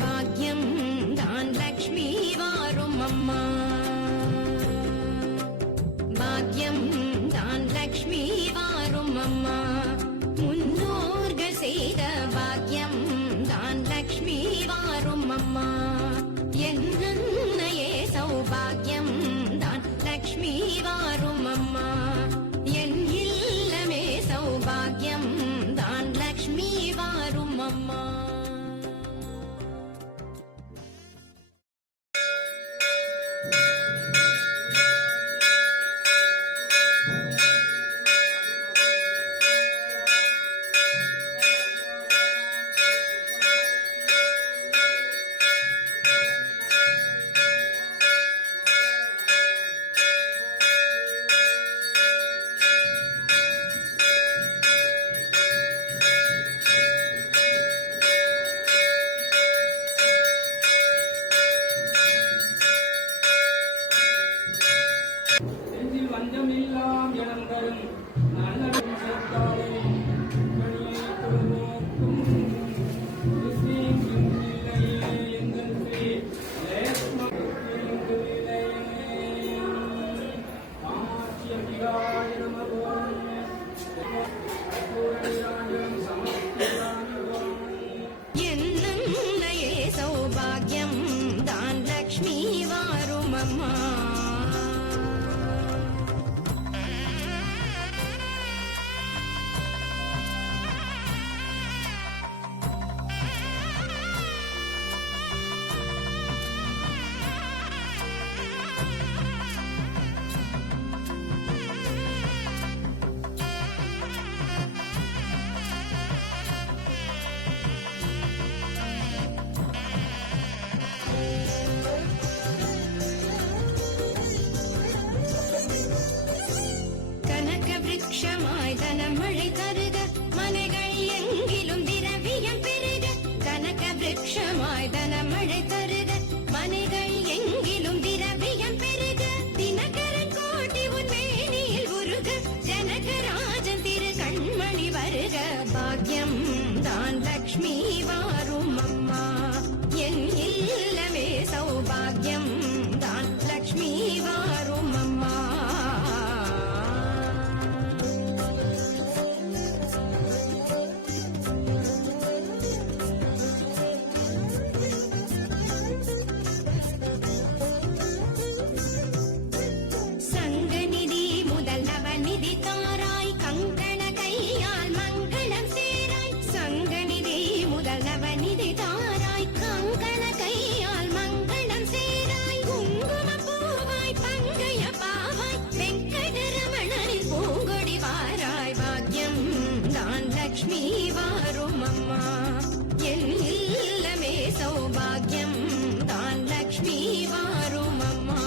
பாக்யம் தான் லக்ஷ்மி வாரும் அம்மா. பாக்யம் தான் லக்ஷ்மி வாரும் அம்மா. முன்னோர்கள் செய்த பாக்யம் தான் லக்ஷ்மி வாரும் அம்மா. என்னையே சௌபாகியம் தான் லக்ஷ்மி வாரும் அம்மா. என் இல்லமே சௌபாகியம் தான் லக்ஷ்மி வாரும் அம்மா. என்னையே சௌபாகியம் தான் லக்ஷ்மி வாரும் அம்மா. கனகவிருட்சமாய் தனமழை தருக மனைகள் எங்கிலும் திரவியம் பெருக. கனகவிருட்சமாய் தனமழை தருக மனைகள் எங்கிலும் திரவியம் பெருக. தினகரன் கோட்டி உன் மேனியில் உருக ஜனகராஜன் திரு கண்மணி வருக. பாக்யம் தான் லக்ஷ்மி வாரும் அம்மா. என் இல்லமே சௌபாகியம் தான் லக்ஷ்மி வாரும் அம்மா. லக்ஷ்மி வாரும் அம்மா. என் இல்லமே சௌபாகியம் தான் லக்ஷ்மி வாரும் அம்மா.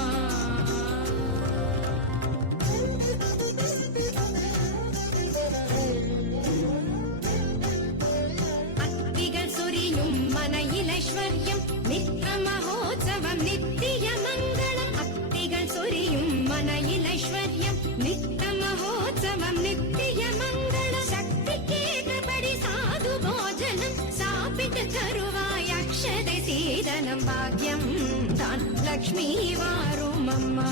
அத்திகள் சொரியும் மனையில் ஐஸ்வர்யம் நித்த மகோத்சவம் நித்திய மங்களம். அத்திகள் சொரியும் மனையில் ஐஸ்வர்யம் நித்த மகோத்சவம் நித்திய மங்களம். சக்திக்கேற்றபடி சாது போஜனம் சாப்பிட்டு தருவாய் அக்ஷதை சீதனம். பாக்யம் தான் லக்ஷ்மி வாரும் அம்மா.